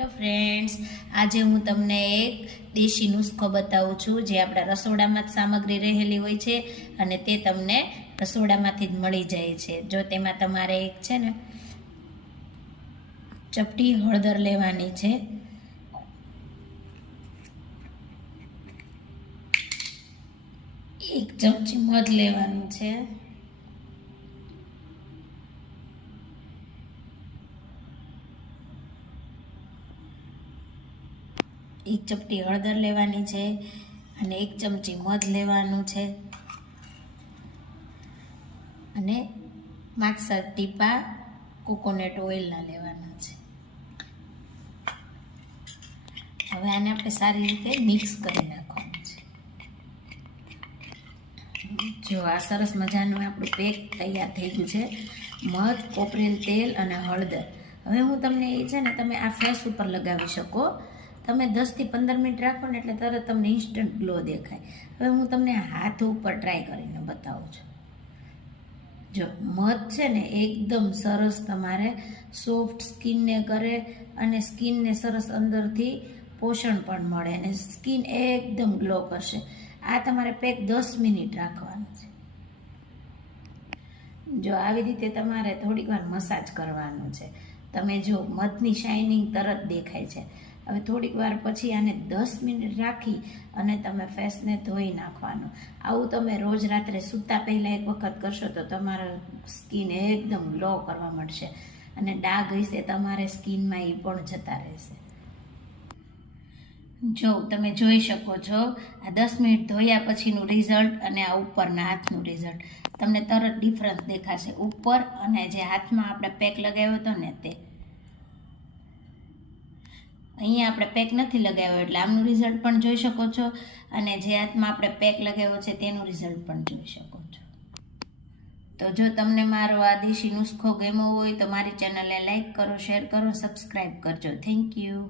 Hello friends, આજે હું તમને એક દેશી નુસ્ખો બતાવું છું જે આપણા રસોડામાં જ સામગ્રી રહેલી હોય છે અને તે તમને રસોડામાંથી જ મળી જાય છે. જો તેમાં તમારે એક છે ને ચપટી હળદર લેવાની છે. એક ચમચી મધ લેવાનું છે. એક ચપટી હળદર લેવાની છે અને એક ચમચી મધ લેવાનું છે. અને પાંચ ટીપા કોકોનટ ઓઇલના લેવાના છે. હવે આને આપણે સારી રીતે મિક્સ કરી નાખવાનું છે. જો આ સરસ મજાનું આપણું પેક તૈયાર થઈ ગયું છે. મધ કોપરેલ તેલ અને હળદર. હવે હું તમને એ છે ને તમે આ ફેસ ઉપર લગાવી શકો. તમે દસથી પંદર મિનિટ રાખો ને એટલે તરત તમને ઇન્સ્ટન્ટ ગ્લો દેખાય. હવે હું તમને હાથ ઉપર ટ્રાય કરીને બતાવું છું. જો, મધ છે ને એકદમ સરસ તમારે સોફ્ટ સ્કિનને કરે અને સ્કિનને સરસ અંદરથી પોષણ પણ મળે અને સ્કિન એકદમ ગ્લો કરશે. આ તમારે પેક દસ મિનિટ રાખવાનું છે. જો, આવી રીતે તમારે થોડીક વાર મસાજ કરવાનું છે. તમે જો, મધની શાઇનિંગ તરત દેખાય છે. હવે થોડીક વાર પછી આને દસ મિનિટ રાખી અને તમે ફેસને ધોઈ નાખવાનું. આવું તમે રોજ રાત્રે સૂતા પહેલાં એક વખત કરશો તો તમારા સ્કિન એકદમ ગ્લો કરવા મળશે અને ડાઘ હશે તમારે સ્કિનમાં એ પણ જતા રહેશે. જો તમે જોઈ શકો છો, આ દસ મિનિટ ધોયા પછીનું રિઝલ્ટ અને આ ઉપરના હાથનું રિઝલ્ટ. તમને તરત ડિફરન્સ દેખાશે. ઉપર અને જે હાથમાં આપણે પેક લગાવ્યો હતો ને તે. અહીંયા આપણે પેક નથી લગાવ્યો એટલે આમનું રિઝલ્ટ પણ જોઈ શકો છો અને જે હાથમાં આપણે પેક લગાવ્યો છે તેનું રિઝલ્ટ પણ જોઈ શકો છો. તો જો તમને મારો આ દેશી નુસ્ખો ગમ્યો હોય તો મારી ચેનલને લાઈક કરો શેર કરો સબસ્ક્રાઈબ કરજો. Thank you